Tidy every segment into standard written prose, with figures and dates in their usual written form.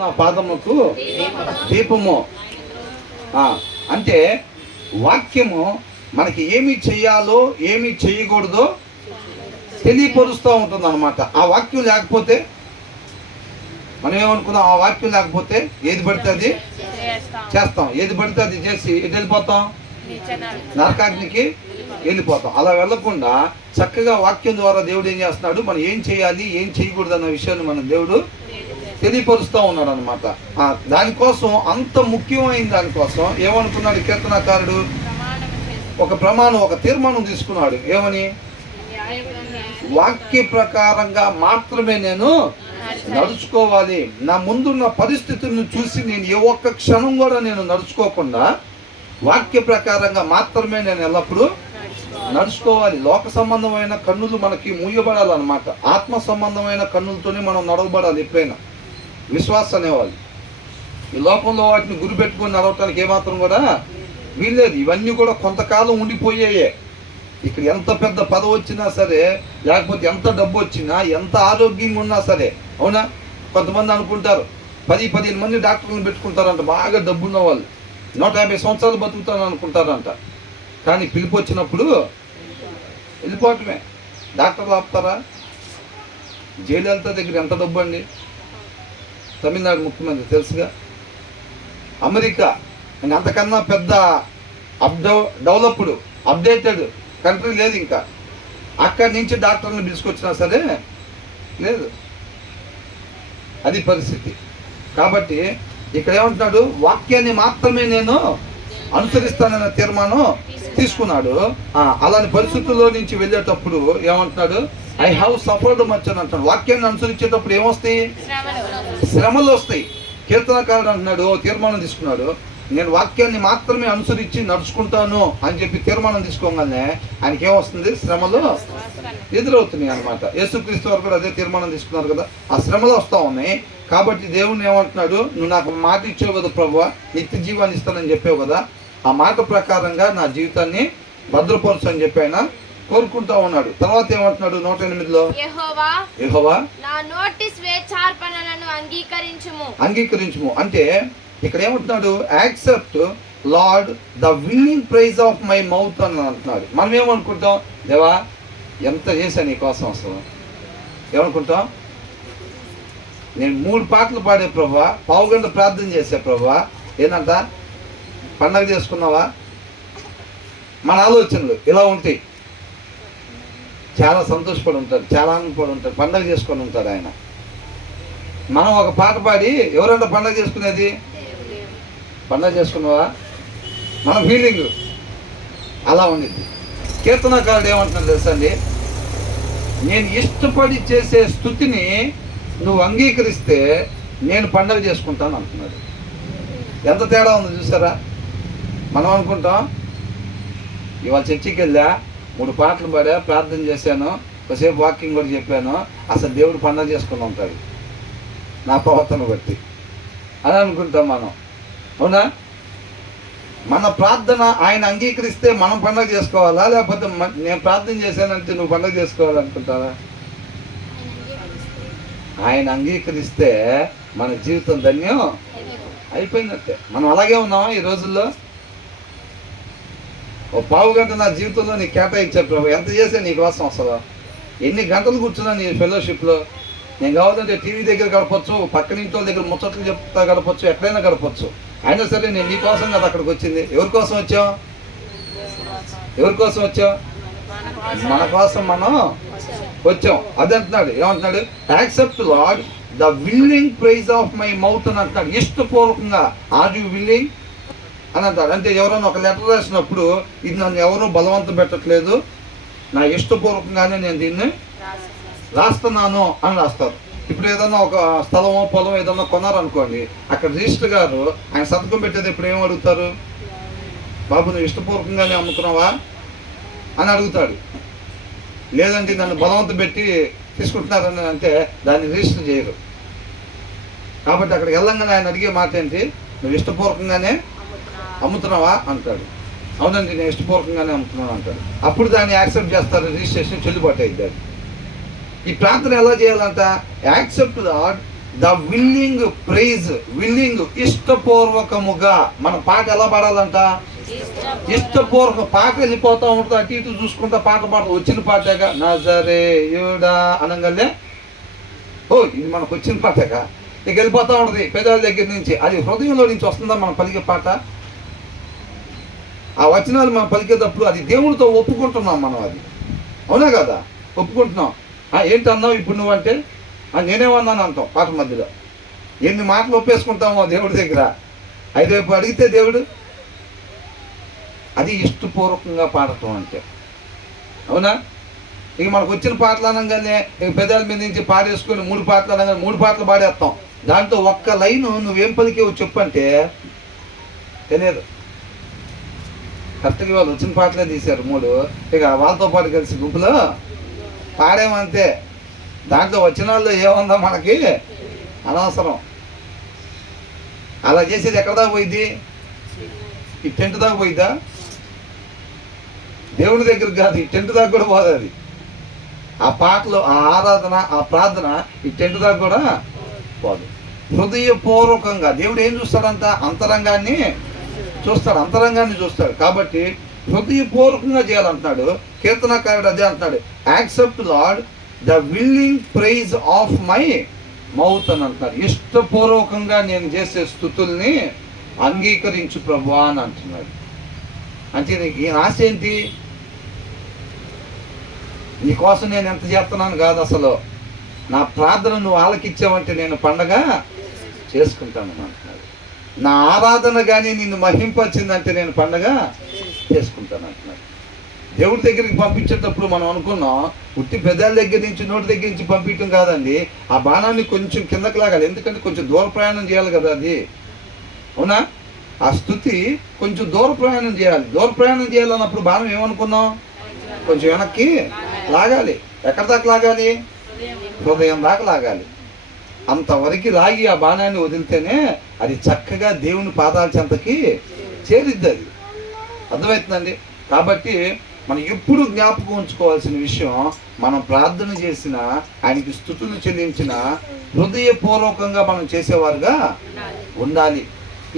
నా పాదముకు దీపము. అంటే వాక్యము మనకి ఏమి చేయాలో ఏమి చేయకూడదో తెలియపరుస్తూ ఉంటుంది అన్నమాట. ఆ వాక్యం లేకపోతే మనం ఏమనుకున్నాం, ఆ వాక్యం లేకపోతే ఏది పడితే అది చేస్తాం, ఏది పడితే అది చేసి ఎటు వెళ్ళిపోతాం, నరకాగ్నికి వెళ్ళిపోతాం. అలా వెళ్ళకుండా చక్కగా వాక్యం ద్వారా దేవుడు ఏం చేస్తున్నాడు, మనం ఏం చేయాలి ఏం చేయకూడదు అన్న విషయాన్ని మన దేవుడు తెలియపరుస్తూ ఉన్నాడు అనమాట. దానికోసం అంత ముఖ్యమైన దానికోసం ఏమనుకున్నాడు కీర్తనకారుడు, ఒక ప్రమాణం, ఒక తీర్మానం తీసుకున్నాడు. ఏమని? వాక్య ప్రకారంగా మాత్రమే నేను నడుచుకోవాలి. నా ముందున్న పరిస్థితులను చూసి నేను ఏ ఒక్క క్షణం కూడా నేను నడుచుకోకుండా వాక్య ప్రకారంగా మాత్రమే నేను ఎల్లప్పుడూ నడుచుకోవాలి. లోక సంబంధమైన కన్నులు మనకి మూయబడాలన్నమాట. ఆత్మ సంబంధమైన కన్నులతోనే మనం నడవబడాలి. ఎప్పుడైనా విశ్వాసం అనేవాళ్ళు ఈ లోకంలో వాటిని గురిపెట్టుకొని నడవటానికి ఏమాత్రం కూడా వీల్లేదు. ఇవన్నీ కూడా కొంతకాలం ఉండిపోయాయే. ఇక్కడ ఎంత పెద్ద పదవి వచ్చినా సరే, లేకపోతే ఎంత డబ్బు వచ్చినా, ఎంత ఆరోగ్యంగా ఉన్నా సరే, అవునా? కొంతమంది అనుకుంటారు 10-15 మంది డాక్టర్లను పెట్టుకుంటారంట, బాగా డబ్బున్న వాళ్ళు 150 సంవత్సరాలు బతుకుతాను అనుకుంటారంట. కానీ పిలుపు వచ్చినప్పుడు వెళ్ళిపోవటమే. డాక్టర్లు ఆపుతారా? జయలలిత దగ్గర ఎంత డబ్బు అండి, తమిళనాడు ముఖ్యమంత్రి తెలుసుగా. అమెరికా అంతకన్నా పెద్ద డెవలప్డ్ అప్డేటెడ్ కంట్రీ లేదు ఇంకా. అక్కడి నుంచి డాక్టర్ని పిలుచుకొచ్చినా సరే లేదు, అది పరిస్థితి. కాబట్టి ఇక్కడ ఏమంటున్నాడు, వాక్యాన్ని మాత్రమే నేను అనుసరిస్తానన్న తీర్మానం తీసుకున్నాడు. అలాంటి పరిస్థితుల్లో నుంచి వెళ్ళేటప్పుడు ఏమంటున్నాడు, ఐ హ్యావ్ సఫర్డ్ మచ్ అని అంటాడు. వాక్యాన్ని అనుసరించేటప్పుడు ఏమొస్తాయి? శ్రమలు వస్తాయి. కీర్తనకారుడు అంటున్నాడు, తీర్మానం తీసుకున్నాడు, నేను వాక్యాన్ని మాత్రమే అనుసరించి నడుచుకుంటాను అని చెప్పి తీర్మానం తీసుకోగానే ఆయనకి ఏమొస్తుంది? శ్రమలు ఎదురవుతున్నాయి అనమాట. యేసుక్రీస్తు వారు కూడా అదే తీర్మానం తీసుకున్నారు కదా. ఆ శ్రమలు వస్తూ ఉన్నాయి. కాబట్టి దేవుని ఏమంటున్నాడు, నువ్వు నాకు మాట ఇచ్చావు కదా ప్రభువా, నిత్య జీవాన్ని ఇస్తానని చెప్పావు కదా, ఆ మాట ప్రకారంగా నా జీవితాన్ని భద్రపరచు అని చెప్పి ఆయన కోరుకుంటా ఉన్నాడు. తర్వాత ఏమంటున్నాడు 108లో, యెహోవా నా నోటి స్వేచ్ఛార్పణలను అంగీకరించుము. అంటే ఇక్కడ ఏమంటున్నాడు, accept lord the winning prize of my mouth అని అంటున్నాడు. మనం ఏమనుకుంటాం, దేవా ఎంత చేశా నీ కోసం, అసలు ఏమనుకుంటాం, నేను 3 పాటలు పాడే ప్రభా, పావుగంట ప్రార్థన చేసే ప్రభా, ఏంటంట పండగ చేసుకున్నావా? మన ఆలోచనలు ఇలా ఉంటాయి. చాలా సంతోషపడి ఉంటాడు, చాలా ఆనందపడి ఉంటాడు, పండగ చేసుకొని ఉంటాడు ఆయన. మనం ఒక పాట పాడి ఎవరంట పండగ చేసుకునేది? పండగ చేసుకున్నావా? మన ఫీలింగ్ అలా ఉండిద్ది. కీర్తనకారుడు ఏమంటున్నాడు తెలుసా అండి, నేను ఇష్టపడి చేసే స్తుతిని నువ్వు అంగీకరిస్తే నేను పండగ చేసుకుంటాను అంటున్నాడు. ఎంత తేడా ఉందో చూసారా? మనం అనుకుంటాం, ఇవాళ చర్చికి వెళ్ళా, 3 పాటలు పాడా, ప్రార్థన చేశాను, కొద్దిసేపు వాకింగ్ కూడా చెప్పాను, అసలు దేవుడు పండగ చేసుకుని ఉంటాడు నా ప్రవర్తన బట్టి అని అనుకుంటాం మనం. అవునా? మన ప్రార్థన ఆయన అంగీకరిస్తే మనం పండగ చేసుకోవాలా, లేకపోతే నేను ప్రార్థన చేశానంటే నువ్వు పండగ చేసుకోవాలనుకుంటారా? ఆయన అంగీకరిస్తే మన జీవితం ధన్యం అయిపోయినట్టే. మనం అలాగే ఉన్నామా ఈ రోజుల్లో? ఓ పావు గంట నా జీవితంలో నీకు కేటాయించారు ప్రభు, ఎంత చేసా నీకోసం అసలు, ఎన్ని గంటలు కూర్చున్నా నీ ఫెలోషిప్లో. నేను కావాలంటే టీవీ దగ్గర గడపచ్చు, పక్కన ఇంట్లో దగ్గర ముచ్చట్లు చెప్తా గడపచ్చు, ఎక్కడైనా గడపచ్చు. అయినా సరే నేను నీకోసం కదా అక్కడికి వచ్చింది. ఎవరి కోసం వచ్చాం? ఎవరి కోసం వచ్చాం? మన కోసం మనం వచ్చాం. అది అంటున్నాడు. ఏమంటున్నాడు? Accept lord the willing prize of my mouth అని అంటున్నాడు. ఇష్టపూర్వకంగా, ఆర్ యు విల్లింగ్ అని అంటారు. అంటే ఎవరైనా ఒక లెటర్ రాసినప్పుడు ఇది నన్ను ఎవరూ బలవంతం పెట్టట్లేదు, నా ఇష్టపూర్వకంగానే నేను దీన్ని రాస్తున్నాను అని రాస్తారు. ఇప్పుడు ఏదన్నా ఒక స్థలమో పొలం ఏదన్నా కొన్నారనుకోండి, అక్కడ రిజిస్టర్ గారు ఆయన సంతకం పెట్టేది ఇప్పుడు ఏం అడుగుతారు? బాబు నువ్వు ఇష్టపూర్వకంగానే అమ్ముకున్నావా అని అడుగుతాడు. లేదంటే నన్ను బలవంతం పెట్టి తీసుకుంటున్నారని అంటే దాన్ని రిజిస్టర్ చేయరు. కాబట్టి అక్కడికి వెళ్ళంగానే ఆయన అడిగే మాట ఏంటి? నువ్వు ఇష్టపూర్వకంగానే అమ్ముతున్నావా అంటాడు. అవునండి నేను ఇష్టపూర్వకంగానే అమ్ముతున్నాను అంటాడు. అప్పుడు దాన్ని యాక్సెప్ట్ చేస్తారు, రిజిస్ట్రేషన్ చెల్లుబాటు అవుతుంది. ఈ ప్రార్థన ఎలా చేయాలంట? Accept lord the willing praise, willing ఇష్టపూర్వకముగా. మన పాట ఎలా పాడాలంట? ఇష్టపూర్వక. పాట వెళ్ళిపోతా ఉంటుంది, అటు ఇటు చూసుకుంటా పాట పాడుతూ వచ్చిన పాటగా నజరేయుడా అనగానే ఓ ఇది మనకు వచ్చిన పాటగా ఇక వెళ్ళిపోతూ ఉంటుంది పెదాల దగ్గర నుంచి. అది హృదయంలో నుంచి వస్తుందా మనం పలికే పాట? ఆ వచనాలు మనం పలికేటప్పుడు అది దేవుడితో ఒప్పుకుంటున్నాం మనం, అది అవునా కదా? ఒప్పుకుంటున్నాం. ఏంటి అన్నావు ఇప్పుడు నువ్వంటే నేనేమన్నాను అంటాం పాట మధ్యలో. ఎన్ని మాటలు ఒప్పేసుకుంటామో దేవుడి దగ్గర. అయితే రేపు అడిగితే దేవుడు, అది ఇష్టపూర్వకంగా పాడటం అంటే, అవునా? ఇక మనకు వచ్చిన పాటలు అనగానే ఇక పెదాల మీద నుంచి పాడేసుకొని 3 పాటలు అనగానే 3 పాటలు పాడేస్తాం. దాంతో ఒక్క లైను నువ్వేం పలికేవు చెప్పంటే తెలియదు. కరెక్ట్గా వాళ్ళు వచ్చిన పాటలే తీశారు 3, ఇక వాళ్ళతో పాటు కలిసి గుంపులో పాడేమంతే. దాంట్లో వచ్చిన వాళ్ళు ఏముందో మనకి అనవసరం. అలా చేసేది ఎక్కడ దాకా పోయిద్ది? ఈ టెంట్ దాకా పోయిద్దా? దేవుడి దగ్గరికి కాదు, ఈ టెంట్ దాకా కూడా పోదు అది. ఆ పాటలు, ఆ ఆరాధన, ఆ ప్రార్థన ఈ టెంట్ దాకా కూడా పోదు. హృదయపూర్వకంగా దేవుడు ఏం చూస్తాడంట? అంతరంగాన్ని చూస్తాడు, అంతరంగాన్ని చూస్తాడు. కాబట్టి హృదయపూర్వకంగా చేయాలంటున్నాడు కీర్తనకారుడు. అదే అంటున్నాడు, accept lord the willing prize of my mouth అని అంటున్నాడు. ఇష్టపూర్వకంగా నేను చేసే స్తుతుల్ని అంగీకరించు ప్రభువా అని అంటున్నాడు. అంటే ఈ ఆశ ఏంటి? నీకోసం నేను ఎంత చేస్తున్నాను కాదు, అసలు నా ప్రార్థన నువ్వు ఆలకిచ్చావంటే నేను పండగ చేసుకుంటాను అంటున్నాడు. నా ఆరాధన కానీ నిన్ను మహింపరిచిందంటే నేను పండగ చేసుకుంటాను అంటున్నాడు. దేవుడి దగ్గరికి పంపించేటప్పుడు మనం అనుకున్నాం ఉట్టి పెదాల దగ్గర నుంచి నోటి దగ్గర నుంచి పంపించడం కాదండి. ఆ బాణాన్ని కొంచెం కిందకి లాగాలి, ఎందుకంటే కొంచెం దూర ప్రయాణం చేయాలి కదా అది, అవునా? ఆ స్తుతి కొంచెం దూర ప్రయాణం చేయాలి. దూర ప్రయాణం చేయాలన్నప్పుడు బాణం ఏమనుకున్నాం? కొంచెం వెనక్కి లాగాలి. ఎక్కడ దాకా లాగాలి? హృదయం దాకా లాగాలి. అంతవరకు లాగి ఆ బాణాన్ని వదిలితేనే అది చక్కగా దేవుని పాదాల చెంతకి చేరిద్ది. అది అర్థమవుతుందండి. కాబట్టి మనం ఎప్పుడు జ్ఞాపకం ఉంచుకోవాల్సిన విషయం, మనం ప్రార్థన చేసిన, ఆయనకి స్తుతులు చెల్లించిన హృదయపూర్వకంగా మనం చేసేవారుగా ఉండాలి.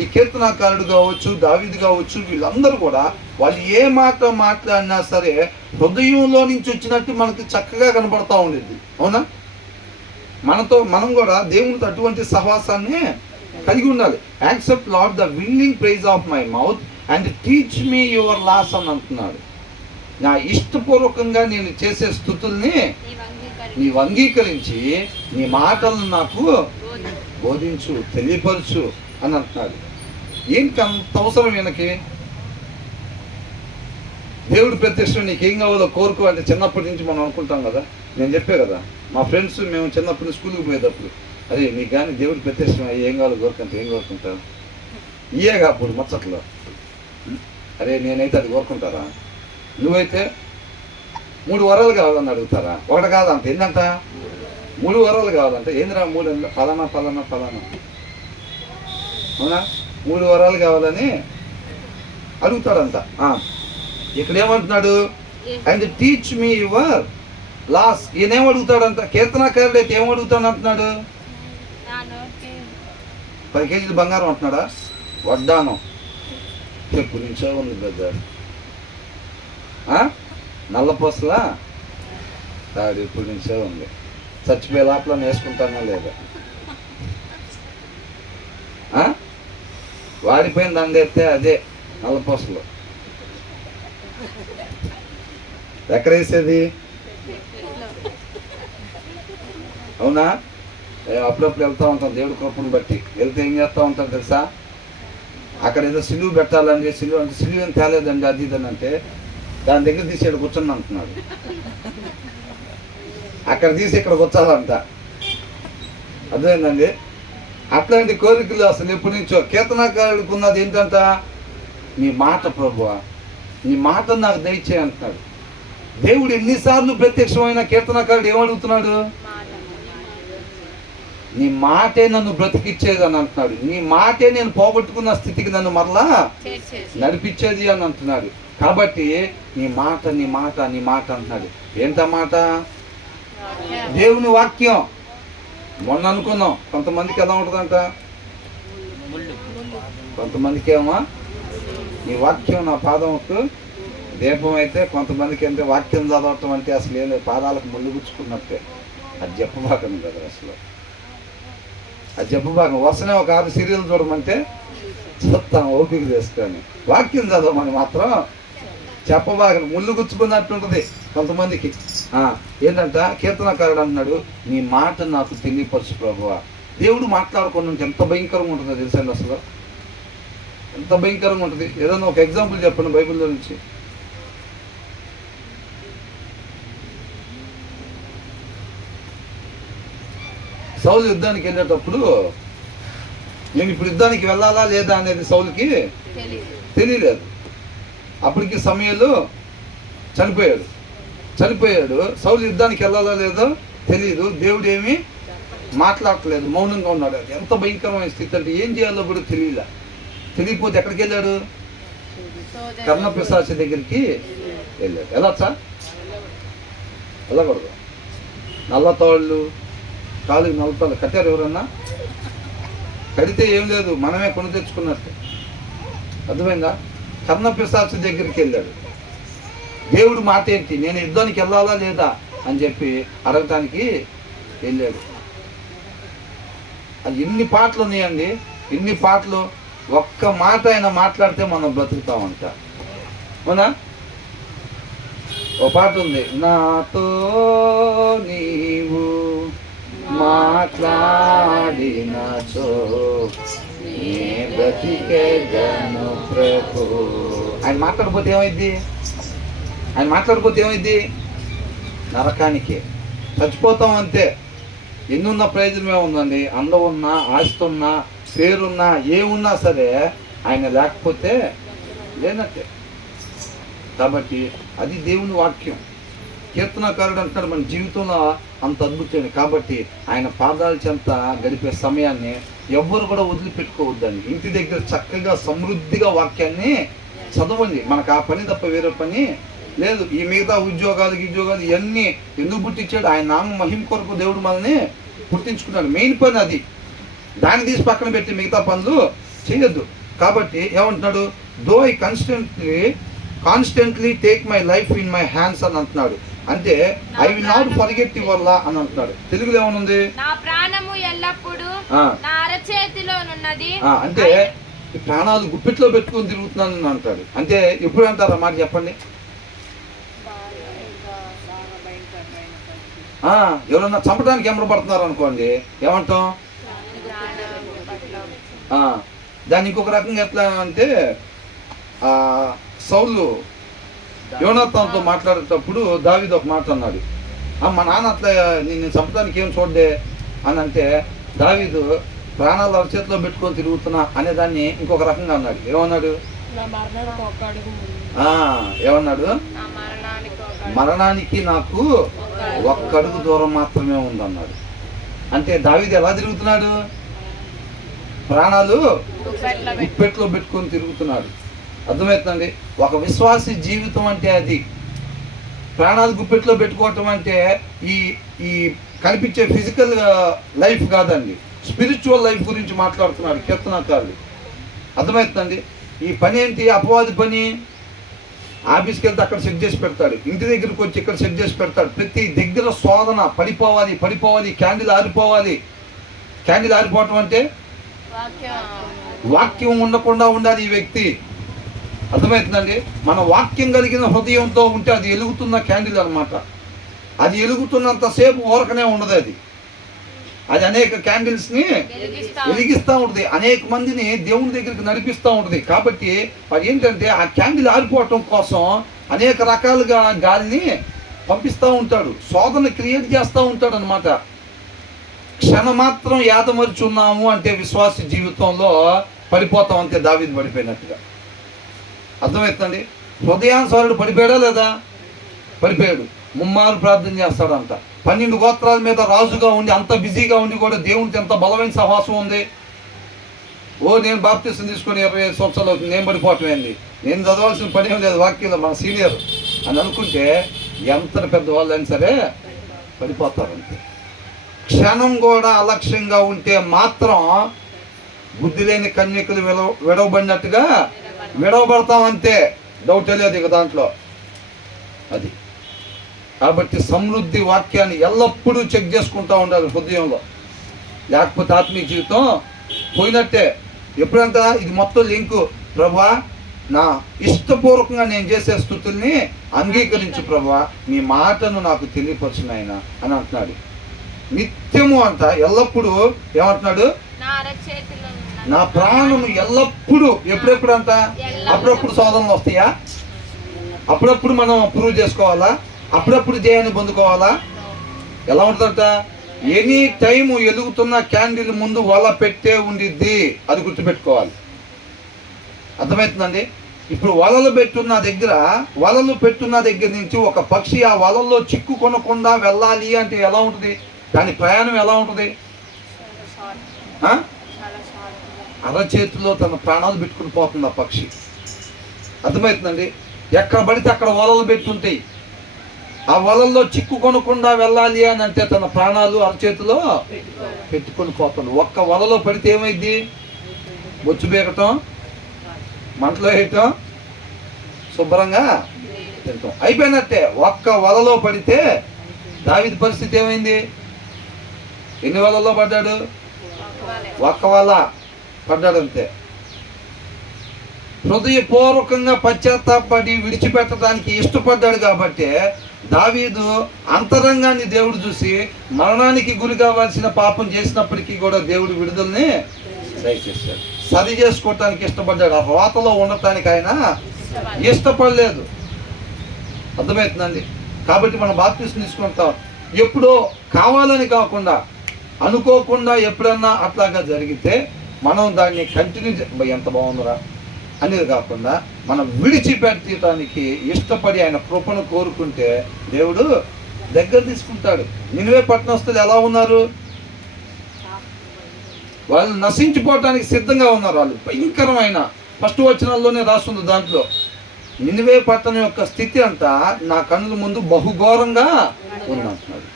ఈ కీర్తనాకారుడు కావచ్చు, దావీదు కావచ్చు, వీళ్ళందరూ కూడా వాళ్ళు ఏ మాట మాట్లాడినా సరే హృదయంలో నుంచి వచ్చినట్టు మనకి చక్కగా కనపడతా ఉండేది, అవునా? మనం కూడా దేవునితో అటువంటి సహవాసాన్ని కలిగి ఉండాలి. Accept lord the willing prize of my mouth and teach me your laws అని అంటున్నాడు. నా ఇష్టపూర్వకంగా నేను చేసే స్తుతుల్ని నీవు అంగీకరించి నీ మాటలను నాకు బోధించు, తెలియపరచు అని అంటున్నాడు. ఏంటి అంత అవసరం ఈయనకి? దేవుడు ప్రత్యక్షం నీకేం కావాలో కోరుకో అంటే చిన్నప్పటి నుంచి మనం అనుకుంటాం కదా. నేను చెప్పే కదా, మా ఫ్రెండ్స్ మేము చిన్నప్పుడు స్కూల్కి పోయేటప్పుడు, అరే నీకు కానీ దేవుడు ప్రత్యక్షం ఏం కావాలో కోరుకుంటే ఏం కోరుకుంటారు? ఇయేగా అప్పుడు ముచ్చట్లో. అరే నేనైతే అది కోరుకుంటారా? నువ్వైతే 3 వరాలు కావాలని అడుగుతారా? ఒకటి కాదంట, ఏంటంట 3 వరాలు కావాలంట. ఏందిరా 3? ఫలానా ఫలానా ఫలానా, అవునా? 3 వరాలు కావాలని అడుగుతాడంట. ఇక్కడ ఏమంటున్నాడు? And teach me your laws. ఈయనేం అడుగుతాడంట? కీర్తనాకారుడు అయితే ఏం అడుగుతాడు అంటున్నాడు? 10 కేజీలు బంగారం అంటున్నాడా? వడ్డానం ఎప్పుడు నుంచో ఉంది బ్రదర్. నల్లపూసలా తాడు ఎప్పుడు నుంచో ఉంది, చచ్చిపోయే లోపల వేసుకుంటానో లేదా? వాడిపోయిన దండెత్తే అదే నల్లపూసలు. ఎక్కడ వేసేది? అవునా? అప్పుడప్పుడు వెళ్తూ ఉంటాం దేవుడి కృపను బట్టి. వెళ్తే ఏం చేస్తూ ఉంటాం తెలుసా? అక్కడ ఏదో సిలువు పెట్టాలండి, సిలువు అంటే సిలువు ఏం తేలేదండి అది ఇదని అంటే దాని దగ్గర తీసి ఇక్కడ కూర్చొని అంటున్నాడు. అక్కడ తీసి ఇక్కడ కూర్చోాలంట. అర్థమైందండి? అట్లాంటి కోరికలు అసలు ఎప్పటి నుంచో కీర్తనాకారుడికి ఉన్నది ఏంటంట? నీ మాట ప్రభువా, నీ మాట నాకు దయచేయి అంటున్నాడు. దేవుడు ఎన్నిసార్లు ప్రత్యక్షమైన కీర్తనాకారుడు ఏమడుగుతున్నాడు? నీ మాటే నన్ను బ్రతికిచ్చేది అని అంటున్నాడు. నీ మాటే నేను పోగొట్టుకున్న స్థితికి నన్ను మరలా నడిపించేది అని అంటున్నాడు. కాబట్టి నీ మాట నీ మాట నీ మాట అంటున్నాడు. ఏంట మాట? దేవుని వాక్యం. మొన్న అనుకున్నాం కొంతమందికి ఎలా ఉంటుందంట, కొంతమందికి ఏమో ఈ వాక్యం నా పాదముకు దీపం అయితే, కొంతమందికి అంటే వాక్యం చదవటం అంటే అసలు ఏం లేదు, పాదాలకు ముళ్ళు గుచ్చుకున్నట్టే. అది చెప్పబాకండి కదా, అసలు అది చెప్పబాకం. వరుసనే ఒక 6 సీరియల్ చూడమంటే చూస్తాం ఓపిక చేసుకొని, వాక్యం చదవమని మాత్రం చెప్పబాకని. ముళ్ళు గుచ్చుకున్నట్టుంటుంది కొంతమందికి. ఏంటంట కీర్తనకారుడు అంటున్నాడు, నీ మాట నాకు తెలియపరచు ప్రభువా. దేవుడు మాట్లాడుకుని ఉంటే ఎంత భయంకరంగా ఉంటుందో తెలుసండి, అసలు ఎంత భయంకరంగా ఉంటుంది. ఏదైనా ఒక ఎగ్జాంపుల్ చెప్పండి బైబిల్లో నుంచి. సౌలు యుద్ధానికి వెళ్ళేటప్పుడు నేను ఇప్పుడు యుద్ధానికి వెళ్ళాలా లేదా అనేది సౌలుకి తెలియలేదు. అప్పటికి సమయంలో చనిపోయాడు. సౌలు యుద్ధానికి వెళ్ళాలా లేదో తెలియదు. దేవుడు ఏమీ మాట్లాడట్లేదు, మౌనంగా ఉన్నాడు. అది ఎంత భయంకరమైన స్థితి అంటే ఏం చేయాలో కూడా తెలియకపోతే ఎక్కడికి వెళ్ళాడు? కర్ణపిశాచి దగ్గరికి వెళ్ళాడు. వెళ్ళకూడదు. నల్లతాళ్ళు, కాలుకి నల్లతాళ్ళు కట్టారు ఎవరన్నా? కడితే ఏం లేదు, మనమే కొని తెచ్చుకున్నట్టు. అర్థమైందా? కర్ణపిశాచి దగ్గరికి వెళ్ళాడు. దేవుడు మాట ఏంటి, నేను యుద్ధానికి వెళ్ళాలా లేదా అని చెప్పి అడగటానికి వెళ్ళాడు. అది ఎన్ని పాటలు ఉన్నాయండి, ఎన్ని పాటలు. ఒక్క మాట ఆయన మాట్లాడితే మనం బ్రతుకుతామంట. అవునా? ఓ పాట ఉంది, నాతో నీవు మాట్లాడినచో బ్రతికెదను ప్రభు. ఆయన మాట్లాడిపోతే ఏమైంది? నరకానికి చచ్చిపోతాం అంతే. ఎన్నున్న ప్రయోజనం ఏముందండి? అందం ఉన్నా, ఆస్తి ఉన్నా, పేరున్నా, ఏమున్నా సరే ఆయన లేకపోతే లేనట్టే. కాబట్టి అది దేవుని వాక్యం. కీర్తనకారుడు అంటాడు మన జీవితంలో అంత అద్భుతమైన. కాబట్టి ఆయన పాదాల చెంత గడిపే సమయాన్ని ఎవ్వరు కూడా వదిలిపెట్టుకోవద్దండి. ఇంటి దగ్గర చక్కగా సమృద్ధిగా వాక్యాన్ని చదవండి. మనకు ఆ పని తప్ప వేరే పని లేదు. ఈ మిగతా ఉద్యోగాలు ఇవన్నీ ఎందుకు పుట్టించాడు? ఆయన నామ మహిమ కొరకు దేవుడు మనల్ని పుట్టించుకున్నాడు. మెయిన్ పని అది. దాన్ని తీసి పక్కన పెట్టి మిగతా పనులు చేయొద్దు. కాబట్టి ఏమంటున్నాడు? Though I constantly take my life in my hands అని అంటున్నాడు. అంటే I will not forget your law అని అంటున్నాడు. తెలుగులో ఏమనుంది? అంటే ప్రాణాలు గుప్పిట్లో పెట్టుకుని తిరుగుతున్నాను అంటాడు. అంటే ఎప్పుడు అంటారు మాట చెప్పండి? ఎవరన్నా చంపడానికి ఎమ్మడబడుతున్నారు అనుకోండి, ఏమంటాం? దాన్ని ఇంకొక రకంగా ఎట్లా అంటే, సౌలు యోనాతానుతో మాట్లాడేటప్పుడు దావీదు ఒక మాట అన్నాడు, మా నాన్న అట్లా నిన్ను చంపడానికి ఏం చూడ్డే అని అంటే, దావీదు ప్రాణాలు అరచేతిలో పెట్టుకొని తిరుగుతున్నా అనే దాన్ని ఇంకొక రకంగా అన్నాడు. ఏమన్నాడు? మరణానికి నాకు ఒక్క అడుగు దూరం మాత్రమే ఉందన్నాడు. అంటే దావీదు ఎలా తిరుగుతున్నాడు? ప్రాణాలు గుప్పెట్లో పెట్టుకొని తిరుగుతున్నాడు. అర్థమవుతుందండి? ఒక విశ్వాసి జీవితం అంటే అది. ప్రాణాలు గుప్పెట్లో పెట్టుకోవటం అంటే ఈ కనిపించే ఫిజికల్ లైఫ్ కాదండి, స్పిరిచువల్ లైఫ్ గురించి మాట్లాడుతున్నాడు కీర్తనకారుడు. అర్థమవుతుందండి? ఈ పని ఏంటి? అపవాది పని. ఆఫీస్కి వెళ్తే అక్కడ సెట్ చేసి పెడతాడు, ఇంటి దగ్గరికి వచ్చి ఇక్కడ సెట్ చేసి పెడతాడు. ప్రతి దగ్గర శోధన. పడిపోవాలి, క్యాండిల్ ఆరిపోవాలి. క్యాండిల్ ఆరిపోవటం అంటే వాక్యం ఉండకుండా ఉండాలి ఈ వ్యక్తి. అర్థమవుతుందండి? మన వాక్యం కలిగిన హృదయంతో ఉంటే అది వెలుగుతున్న క్యాండిల్ అనమాట. అది వెలుగుతున్నంతసేపు ఊరకనే ఉండదు. అది అనేక క్యాండిల్స్ని వెలిగిస్తూ ఉంటుంది, అనేక మందిని దేవుని దగ్గరికి నడిపిస్తూ ఉంటుంది. కాబట్టి అది ఏంటంటే ఆ క్యాండిల్ ఆరిపోవటం కోసం అనేక రకాలుగా గాలిని పంపిస్తూ ఉంటాడు, శోధన క్రియేట్ చేస్తూ ఉంటాడు అనమాట. క్షణమాత్రం యాదమరిచి ఉన్నాము అంటే విశ్వాస జీవితంలో పడిపోతాం అంతే. దావీదు పడిపోయినట్టుగా. అర్థమవుతుందండి? హృదయానుసారుడు పడిపోయాడా లేదా? పడిపోయాడు. ముమ్మారు ప్రార్థన చేస్తాడంట. 12 గోత్రాల మీద రాజుగా ఉండి అంత బిజీగా ఉండి కూడా దేవునికి ఎంత బలమైన సహవాసం ఉంది. నేను బాప్తిసం తీసుకొని 25 సంవత్సరాలు అవుతుంది, నేను పడిపోవటమేంది, నేను చదవాల్సిన పని ఏం లేదు, వాక్యంలో మన సీనియర్ అని అనుకుంటే ఎంత పెద్దవాళ్ళైనా సరే పడిపోతారంతే. క్షణం కూడా అలక్ష్యంగా ఉంటే మాత్రం బుద్ధి లేని కన్యకులు విడవబడినట్టుగా విడవబడతాం, అంతే, డౌటే లేదు ఇక దాంట్లో. అది కాబట్టి సమృద్ధి వాక్యాన్ని ఎల్లప్పుడూ చెక్ చేసుకుంటూ ఉండాలి హృదయంలో, లేకపోతే ఆత్మీయ జీవితం పోయినట్టే. ఎప్పుడంతా ఇది మొత్తం లింకు, ప్రభా నా ఇష్టపూర్వకంగా నేను చేసే స్తుతుల్ని అంగీకరించు ప్రభా, నీ మాటను నాకు తెలియపరచు ఆయన అని అంటున్నాడు. నిత్యము అంట, ఎల్లప్పుడూ ఏమంటున్నాడు, నా ప్రాణము ఎల్లప్పుడూ. ఎప్పుడెప్పుడు అంట, అప్పుడప్పుడు శోధనలు వస్తాయా, అప్పుడప్పుడు మనం ప్రూవ్ చేసుకోవాలా, అప్పుడప్పుడు జయాన్ని పొందుకోవాలా. ఎలా ఉంటుందంట, ఎనీ టైము ఎలుగుతున్న క్యాండిల్ ముందు వల పెట్టే ఉండిద్ది, అది గుర్తుపెట్టుకోవాలి. అర్థమవుతుందండి. ఇప్పుడు వలలు పెట్టున్న దగ్గర నుంచి ఒక పక్షి ఆ వలల్లో చిక్కుకొనకుండా వెళ్ళాలి అంటే ఎలా ఉంటుంది, దాని ప్రయాణం ఎలా ఉంటుంది? అరచేతిలో తన ప్రాణాలు పెట్టుకుని పోతుంది ఆ పక్షి. అర్థమవుతుందండి. ఎక్కడ పడితే అక్కడ వలలు పెట్టుంటాయి, ఆ వలల్లో చిక్కుకొనకుండా వెళ్ళాలి అని అంటే తన ప్రాణాలు అరచేతిలో పెట్టుకొని పోతుంది. ఒక్క వలలో పడితే ఏమైంది, బొచ్చు బీగటం, మంటలో వేయటం, శుభ్రంగా తింటాం, అయిపోయినట్టే. ఒక్క వలలో పడితే దావీదు పరిస్థితి ఏమైంది? ఎన్ని వలలో పడ్డాడు? ఒక్క వల పడ్డాడు, అంతే. హృదయపూర్వకంగా పశ్చాత్తాపడి విడిచిపెట్టడానికి ఇష్టపడ్డాడు కాబట్టి దావీదు అంతరంగాన్ని దేవుడు చూసి మరణానికి గురి కావాల్సిన పాపం చేసినప్పటికీ కూడా దేవుడు విడుదలని దయచేశాడు. సరి చేసుకోవటానికి ఇష్టపడ్డాడు, ఆ రోతలో ఉండటానికి ఆయన ఇష్టపడలేదు. అర్థమవుతుందండి. కాబట్టి మనం బాప్తిస్మం తీసుకుంటాం, ఎప్పుడో కావాలని కాకుండా అనుకోకుండా ఎప్పుడన్నా అట్లాగా జరిగితే మనం దాన్ని కంటిన్యూ ఎంత బాగుందిరా అనేది కాకుండా మనం విడిచిపెట్టడానికి ఇష్టపడి ఆయన కృపను కోరుకుంటే దేవుడు దగ్గర తీసుకుంటాడు. నినివే పట్టణస్తులు ఎలా ఉన్నారు? వాళ్ళు నశించిపోవటానికి సిద్ధంగా ఉన్నారు. వాళ్ళు భయంకరమైన ఫస్ట్ వచనాల్లోనే రాస్తుంది దాంట్లో, నినివే పట్టణం యొక్క స్థితి అంతా నా కన్నుల ముందు బహుఘోరంగా ఉందంటున్నాడు.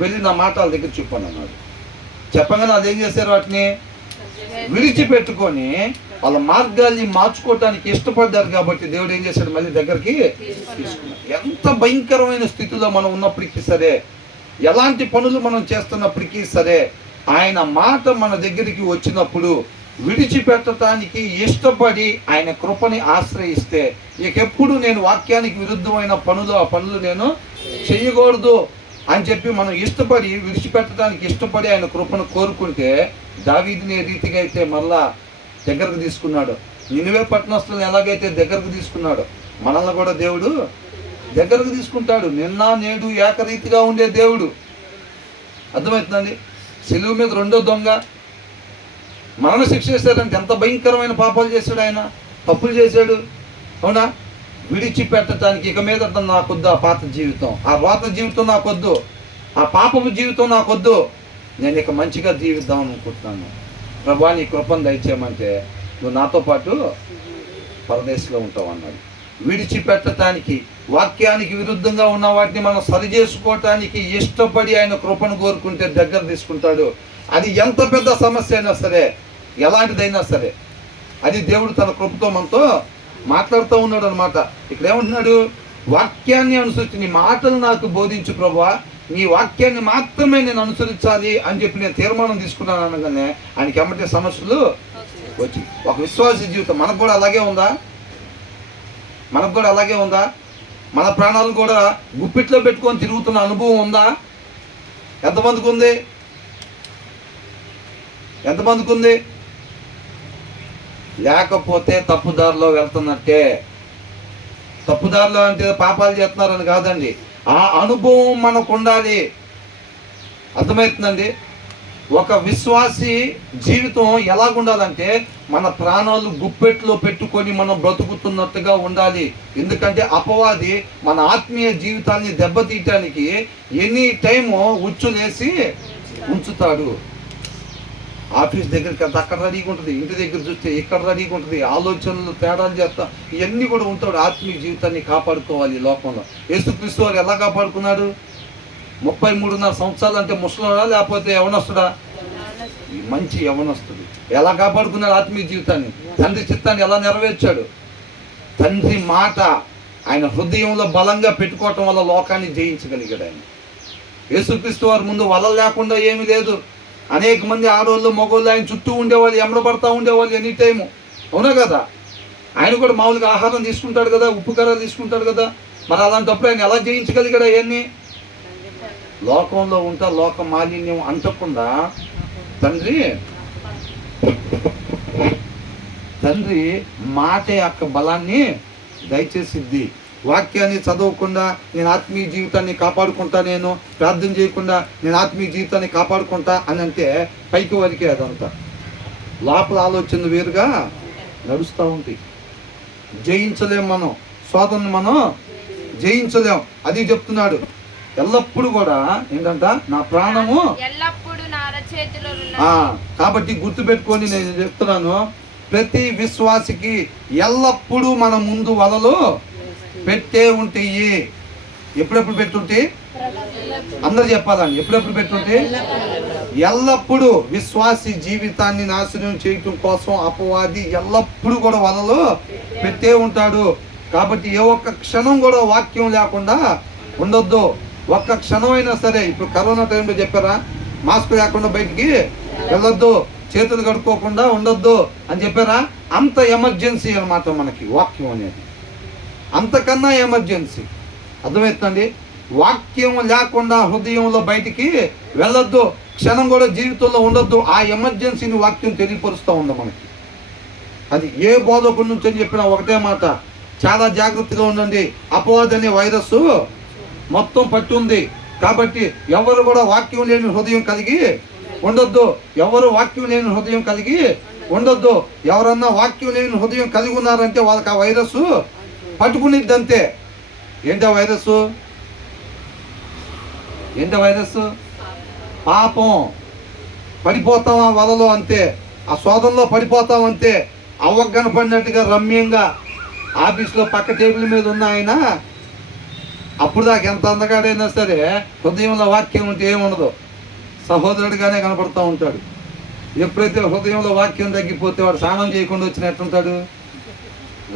వెళ్ళి నా మాట వాళ్ళ దగ్గర చెప్పాను అన్నాడు. చెప్పగానే అది ఏం చేశారు, వాటిని విడిచిపెట్టుకొని వాళ్ళ మార్గాల్ని మార్చుకోవటానికి ఇష్టపడ్డారు కాబట్టి దేవుడు ఏం చేశాడు, మళ్ళీ దగ్గరికి తీసుకున్నాడు. ఎంత భయంకరమైన స్థితిలో మనం ఉన్నప్పటికీ సరే, ఎలాంటి పనులు మనం చేస్తున్నప్పటికీ సరే, ఆయన మాట మన దగ్గరికి వచ్చినప్పుడు విడిచిపెట్టడానికి ఇష్టపడి ఆయన కృపని ఆశ్రయిస్తే ఇకెప్పుడు నేను వాక్యానికి విరుద్ధమైన ఆ పనులు నేను చెయ్యకూడదు అని చెప్పి మనం ఇష్టపడి విడిచిపెట్టడానికి ఇష్టపడి ఆయన కృపను కోరుకుంటే దావీదుని ఏ రీతిగా అయితే మళ్ళా దగ్గరకు తీసుకున్నాడు, నినివే పట్టణస్తులను ఎలాగైతే దగ్గరకు తీసుకున్నాడు, మనల్ని కూడా దేవుడు దగ్గరకు తీసుకుంటాడు. నిన్న నేడు ఏకరీతిగా ఉండే దేవుడు. అర్థమవుతుందండి. సిలువ మీద రెండో దొంగ మరణ శిక్ష చేశాడంటే ఎంత భయంకరమైన పాపాలు చేశాడు, ఆయన తప్పులు చేశాడు, అవునా? విడిచిపెట్టడానికి ఇక మీద నాకొద్దు ఆ పాత జీవితం, ఆ పాత జీవితం నాకొద్దు, ఆ పాపపు జీవితం నాకొద్దు, నేను ఇక మంచిగా జీవిద్దాం అనుకుంటున్నాను. ప్రభా నీ కృపను దయచేయమంటే నువ్వు నాతో పాటు పరదేశంలో ఉంటావు అన్నాడు. విడిచిపెట్టడానికి వాక్యానికి విరుద్ధంగా ఉన్న వాటిని మనం సరి చేసుకోవటానికి ఇష్టపడి ఆయన కృపను కోరుకుంటే దగ్గర తీసుకుంటాడు. అది ఎంత పెద్ద సమస్య అయినా సరే, ఎలాంటిదైనా సరే, అది దేవుడు తన కృపతో మనతో మాట్లాడుతూ ఉన్నాడు అనమాట. ఇక్కడ ఏమంటున్నాడు, వాక్యాన్ని అనుసరించి నీ మాటలు నాకు బోధించు ప్రభువా, నీ వాక్యాన్ని మాత్రమే నేను అనుసరించాలి అని చెప్పి నేను తీర్మానం తీసుకున్నాను అనగానే ఆయనకి ఎమ్మటే సమస్యలు వచ్చి, ఒక విశ్వాస జీవితం మనకు కూడా అలాగే ఉందా? మన ప్రాణాలు కూడా గుప్పిట్లో పెట్టుకొని తిరుగుతున్న అనుభవం ఉందా? ఎంతమందికి ఉంది? లేకపోతే తప్పుదారిలో వెళ్తున్నట్టే. తప్పుదారిలో అంటే పాపాలు చేస్తున్నారని కాదండి, ఆ అనుభవం మనకు ఉండాలి. అర్థమవుతుందండి. ఒక విశ్వాసి జీవితం ఎలాగుండాలంటే మన ప్రాణాలు గుప్పెట్లో పెట్టుకొని మనం బ్రతుకుతున్నట్టుగా ఉండాలి. ఎందుకంటే అపవాది మన ఆత్మీయ జీవితాన్ని దెబ్బతీయటానికి ఎనీ టైము ఉచ్చులేసి ఉంచుతాడు. ఆఫీస్ దగ్గరికి వెళ్తే అక్కడ రెడీగా ఉంటుంది, ఇంటి దగ్గర చూస్తే ఇక్కడ రెడీగా ఉంటుంది, ఆలోచనలు తేడాలు చేస్తా ఇవన్నీ కూడా ఉంటాడు. ఆత్మీయ జీవితాన్ని కాపాడుకోవాలి. లోకంలో యేసుక్రీస్తు వారు ఎలా కాపాడుకున్నాడు? 33.5 సంవత్సరాలు అంటే ముసలోడా లేకపోతే యవనస్తుడా? మంచి యవనస్తుడు. ఎలా కాపాడుకున్నాడు ఆత్మీయ జీవితాన్ని? తండ్రి చిత్తాన్ని ఎలా నెరవేర్చాడు? తండ్రి మాట ఆయన హృదయంలో బలంగా పెట్టుకోవటం వల్ల లోకాన్ని జయించగలిగాడు ఆయన. యేసుక్రీస్తు వారి ముందు వల లేకుండా ఏమీ లేదు. అనేక మంది ఆడవాళ్ళు మగవాళ్ళు ఆయన చుట్టూ ఉండేవాళ్ళు, ఎమరపడతా ఉండేవాళ్ళు ఎనీ టైము. అవునా కదా? ఆయన కూడా మామూలుగా ఆహారం తీసుకుంటాడు కదా, ఉప్పు కారాలు తీసుకుంటాడు కదా. మరి అలాంటప్పుడు ఆయన ఎలా జయించగలిగాడు అవన్నీ? లోకంలో ఉంటా లోక మాలిన్యం అంటకుండా తండ్రి మాట యొక్క బలాన్ని దయచేసిద్ది. వాక్యాన్ని చదవకుండా నేను ఆత్మీయ జీవితాన్ని కాపాడుకుంటా, నేను ప్రార్థన చేయకుండా నేను ఆత్మీయ జీవితాన్ని కాపాడుకుంటా అని అంటే పైకి వరకే అదంతా. లోపల ఆలోచన వేరుగా నడుస్తూ ఉంటాయి. జయించలేం మనం, శోధనను మనం జయించలేం. అది చెప్తున్నాడు. ఎల్లప్పుడు కూడా ఏంటంట, నా ప్రాణము కాబట్టి గుర్తుపెట్టుకొని నేను చెప్తున్నాను, ప్రతి విశ్వాసికి ఎల్లప్పుడూ మన ముందు వలలు పెట్టే ఉంటాయి. ఎప్పుడెప్పుడు పెట్టుంటే? అందరు చెప్పాలండి. ఎప్పుడెప్పుడు పెట్టుంటే? ఎల్లప్పుడూ. విశ్వాసి జీవితాన్ని నాశనం చేయటం కోసం అపవాది ఎల్లప్పుడూ కూడా వలలు పెట్టే ఉంటాడు. కాబట్టి ఏ ఒక్క క్షణం కూడా వాక్యం లేకుండా ఉండొద్దు. ఒక్క క్షణం అయినా సరే. ఇప్పుడు కరోనా టైంలో చెప్పారా, మాస్క్ లేకుండా బయటికి వెళ్ళొద్దు, చేతులు కడుక్కోకుండా ఉండొద్దు అని చెప్పారా? అంత ఎమర్జెన్సీ అన్నమాట మనకి వాక్యం అనేది. అంతకన్నా ఎమర్జెన్సీ. అర్థమవుతుందండి? వాక్యం లేకుండా హృదయంలో బయటికి వెళ్ళొద్దు, క్షణం కూడా జీవితంలో ఉండొద్దు. ఆ ఎమర్జెన్సీని వాక్యం తెలియపరుస్తూ ఉంది మనకి. అది ఏ బోధకుడి నుంచి అని చెప్పినా ఒకటే మాట, చాలా జాగ్రత్తగా ఉండండి. అపవాది అనే వైరస్ మొత్తం పట్టి ఉంది. కాబట్టి ఎవరు కూడా వాక్యం లేని హృదయం కలిగి ఉండొద్దు. ఎవరు వాక్యం లేని హృదయం కలిగి ఉండొద్దు. ఎవరన్నా వాక్యం లేని హృదయం కలిగి ఉన్నారంటే వాళ్ళకి ఆ వైరస్ పట్టుకునిద్ది అంతే. ఏంటి వైరస్? ఏంటి వైరస్? పాపం. పడిపోతాం ఆ వలలో అంతే, ఆ శోధనలో పడిపోతాం అంతే. అవ్వగన పడినట్టుగా రమ్యంగా ఆఫీస్లో పక్క టేబుల్ మీద ఉన్న ఆయన అప్పుడు దాకా ఎంత అందగాడైనా సరే హృదయంలో వాక్యం ఉంటే ఏముండదు, సహోదరుడిగానే కనపడుతూ ఉంటాడు. ఎప్పుడైతే హృదయంలో వాక్యం తగ్గిపోతే వాడు స్నానం చేయకుండా వచ్చినట్టుంటాడు,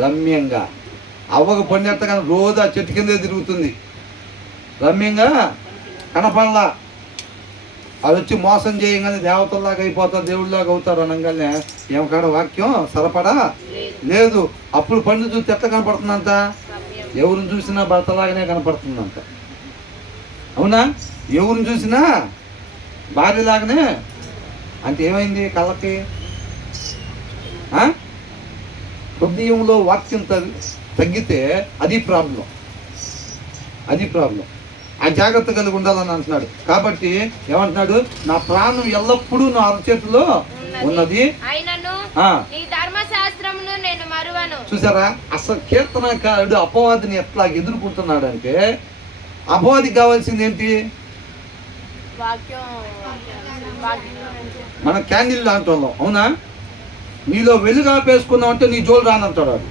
రమ్యంగా. అవ్వకు పడినట్టుగా రోజు ఆ చెట్టు కిందే తిరుగుతుంది, రమ్యంగా కనపడలా. అది వచ్చి మోసం చేయగానే దేవతల్లాగా అయిపోతారు, దేవుళ్ళలాగా అవుతారు అనగానే ఏమకాడ వాక్యం సరపడా లేదు. అప్పుడు పండు చూస్తే ఎట్లా కనపడుతుందంట? ఎవరిని చూసినా భర్తలాగానే కనపడుతుందంట. అవునా? ఎవరిని చూసినా భార్యలాగానే. అంటే ఏమైంది కళ్ళకి? హృదయంలో వాక్యం తగ్గితే అది ప్రాబ్లం. అది ప్రాబ్లం. ఆ జాగ్రత్త కలిగి ఉండాలని అంటున్నాడు. కాబట్టి ఏమంటున్నాడు? నా ప్రాణం ఎల్లప్పుడూ నా అరచేతిలో ఉన్నది. చూసారా? అసలు కీర్తనకారుడు అపవాదిని ఎట్లా ఎదుర్కొంటున్నాడు అంటే, అపవాదికి కావాల్సింది ఏంటి? మన క్యాండిల్ లాంటి వాళ్ళం. అవునా? నీలో వెలుగు ఆపేసుకున్నావు అంటే నీ జోలు రానంటాడు వాడు.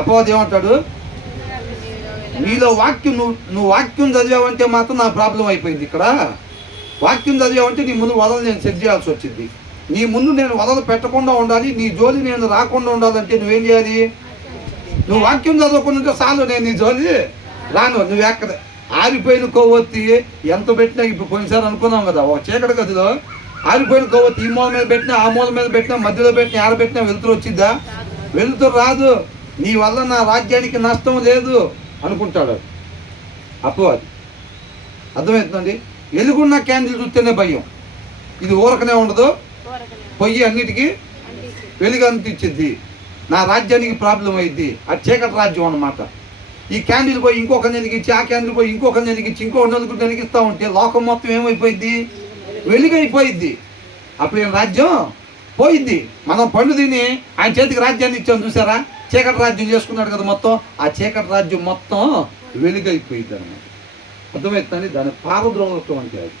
అపవాది ఏమంటాడు? నీలో వాక్యం, నువ్వు వాక్యం చదివావంటే మాత్రం నా ప్రాబ్లం అయిపోయింది. ఇక్కడ వాక్యం చదివావంటే నీ ముందు వదలు నేను సెట్ చేయాల్సి వచ్చింది. నీ ముందు నేను వదలు పెట్టకుండా ఉండాలి, నీ జోలి నేను రాకుండా ఉండాలంటే నువ్వేం చేయాలి? నువ్వు వాక్యం చదవకుండా చాలు, నేను నీ జోలి రాను. నువ్వు ఎక్కడ ఆరిపోయిన కొవ్వొత్తి ఎంత పెట్టినా, ఇప్పుడు పోయినసారి అనుకున్నాం కదా, ఒక చీకటి గదిలో ఆరిపోయిన కొవ్వొత్తి ఈ మూల మీద పెట్టినా ఆ మూల మీద పెట్టినా మధ్యలో పెట్టినా ఆడ పెట్టినా వెలుతురు వచ్చిద్దా? వెలుతురు రాదు. నీ వల్ల నా రాజ్యానికి నష్టం లేదు అనుకుంటాడు అపవాది. అర్థమవుతుందండి? ఎలుగున్న క్యాండిల్ చూస్తేనే భయం. ఇది ఊరకనే ఉండదు, పొయ్యి అన్నిటికీ వెలుగు అంటించిద్ది, నా రాజ్యానికి ప్రాబ్లం అయింది. అది చీకటి రాజ్యం అన్నమాట. ఈ క్యాండిల్ పోయి ఇంకొక నెలిగించి, ఆ క్యాండిల్ పోయి ఇంకొక నెలిగించి, ఇంకొక నలుగురు నెలిగిస్తూ ఉంటే లోకం మొత్తం ఏమైపోయింది? వెలుగైపోయిద్ది. అప్పుడు ఏం రాజ్యం పోయిద్ది. మనం పండు తిని ఆయన చేతికి రాజ్యాన్ని ఇచ్చాం చూసారా? చీకటి రాజ్యం చేసుకున్నాడు కదా మొత్తం. ఆ చీకటి రాజ్యం మొత్తం వెలుగైపోయింది అన్నమాట. అర్థమవుతుందని దాని పారద్రోగం అంటే అది.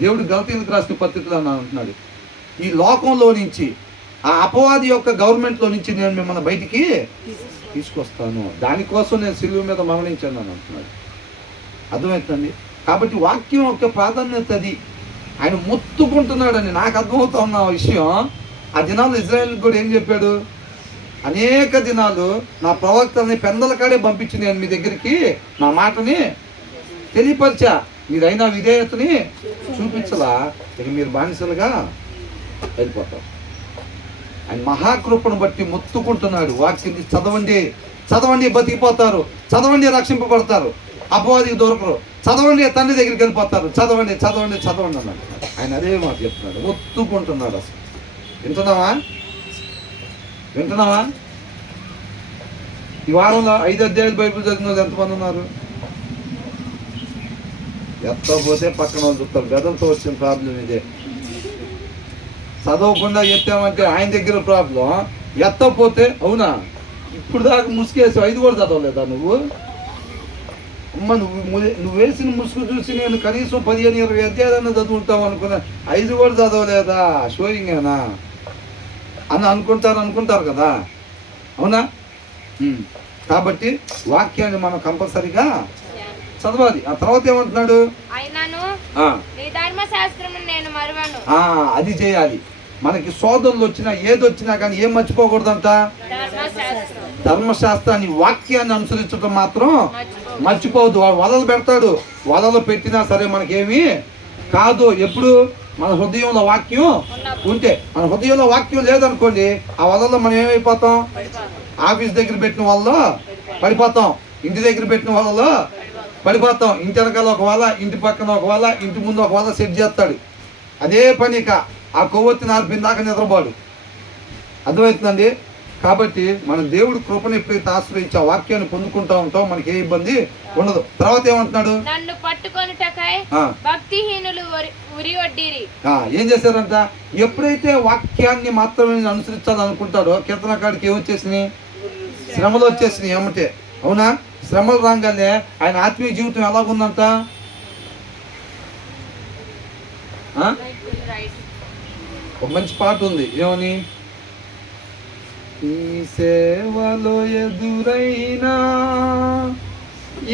దేవుడు గలతీయులకు రాసిన పత్రికలో అంటున్నాడు, ఈ లోకంలో నుంచి, ఆ అపవాది యొక్క గవర్నమెంట్లో నుంచి నేను మిమ్మల్ని బయటికి తీసుకొస్తాను, దానికోసం నేను సిలువ మీద మరణించాను అని అంటున్నాడు. అర్థమవుతుంది? కాబట్టి వాక్యం యొక్క ప్రాధాన్యత అది. ఆయన మొత్తుకుంటున్నాడని నాకు అర్థమవుతా ఉన్న విషయం. ఆ దినాలు ఇజ్రాయెల్ కూడా ఏం చెప్పాడు, అనేక దినాలు నా ప్రవక్తల్ని పెందల కాడే పంపించి నేను మీ దగ్గరికి నా మాటని తెలియపరిచా, మీరైనా విధేయతని చూపించలా, ఇక మీరు బానిసలుగా వెళ్ళిపోతారు. ఆయన మహాకృపను బట్టి మొత్తుకుంటున్నాడు, వాక్యాన్ని చదవండి, చదవండి బతికిపోతారు, చదవండి రక్షింపబడతారు, అపవాదికి దొరకరు, చదవండి తండ్రి దగ్గరికి వెళ్ళిపోతారు, చదవండి చదవండి చదవండి అన్నాడు. ఆయన అదే మాట చెప్తున్నాడు, మొత్తుకుంటున్నాడు. అసలు వింటున్నావా? ఈ వారంలో 5 అధ్యాయులు బైబిల్ చదివిన వాళ్ళు ఎంతమంది ఉన్నారు? ఎత్తపోతే పక్కన వాళ్ళు చూస్తారు. గదలతో వచ్చిన ప్రాబ్లం ఇదే. చదవకుండా ఎత్తామంటే ఆయన దగ్గర ప్రాబ్లం, ఎత్తపోతే అవునా ఇప్పుడు దాకా ముసుకేసి 5 కూడా చదవలేదా నువ్వు? అమ్మ నువ్వు వేసిన ముసుగు చూసి నేను కనీసం 15-20 అధ్యాయాలను చదువుకుంటావు అనుకున్నా, 5 కూడా చదవలేదా, షోయింగేనా అని అనుకుంటారు కదా, అవునా? కాబట్టి వాక్యాన్ని మనం కంపల్సరిగా చదవాలి. ఆ తర్వాత ఏమంటున్నాడు, అది చేయాలి. మనకి శోధనలు వచ్చినా ఏదొచ్చినా కానీ ఏం మర్చిపోకూడదంట, ధర్మశాస్త్రాన్ని వాక్యాన్ని అనుసరించడం మాత్రం మర్చిపోవద్దు. వాడు వలలు పెడతాడు, వలలు పెట్టినా సరే మనకేమీ కాదు. ఎప్పుడు మన హృదయంలో వాక్యం ఉంటే. మన హృదయంలో వాక్యం లేదనుకోండి, ఆ వలలో మనం ఏమైపోతాం, ఆఫీస్ దగ్గర పెట్టిన వాళ్ళలో పడిపోతాం, ఇంటి దగ్గర పెట్టిన వాళ్ళలో పడిపోతాం. ఇంటి వెనకాల ఒక వల, ఇంటి పక్కన ఒక వల, ఇంటి ముందు ఒక వల సెట్ చేస్తాడు. అదే పనిక ఆ కొవ్వొత్తి నార్పిన దాకా నిద్రపోడు. అర్థమవుతుందండి? కాబట్టి మనం దేవుడు కృపను ఎప్పుడైతే ఆశ్రయించి ఆ వాక్యాన్ని పొందుకుంటా ఉంటాం, మనకి ఏ ఇబ్బంది ఉండదు. తర్వాత ఏమంటున్నాడు, నన్ను పట్టుకొనుటకై భక్తిహీనులు ఉరివడ్డిరి. ఏం చేశారంట, ఎప్పుడైతే వాక్యాన్ని మాత్రమే అనుసరించాలనుకుంటాడో కీర్తనకాడికి ఏమొచ్చేసినాయి, శ్రమలు వచ్చేసినాయి ఏమంటే, అవునా? శ్రమలు రాగానే ఆయన ఆత్మీయ జీవితం ఎలాగుందంట, ఒక మంచి పాట ఉంది, ఏమని, ఈ సేవలో ఎదురైనా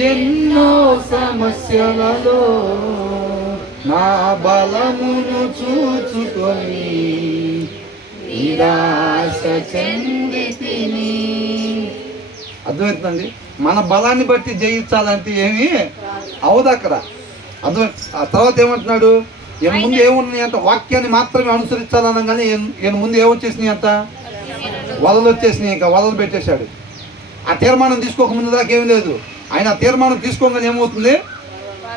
ఎన్నో సమస్యలలో నా బలమును చూచుకొని నిరాశ చెందితిని. అర్థమవుతుందండి? మన బలాన్ని బట్టి జయించాలంటే ఏమీ అవదు అక్కడ. అర్థమై ఆ తర్వాత ఏమంటున్నాడు, ఈయన ముందు ఏమున్నాయి అంట, వాక్యాన్ని మాత్రమే అనుసరించాలనగానే ఈయన ముందు ఏమొచ్చేసినాయి అంట, వలలు వచ్చేసినాయి. ఇంకా వలలు పెట్టేశాడు. ఆ తీర్మానం తీసుకోక ముందు దాకా ఏమీ లేదు. ఆయన ఆ తీర్మానం తీసుకోగానే ఏమవుతుంది,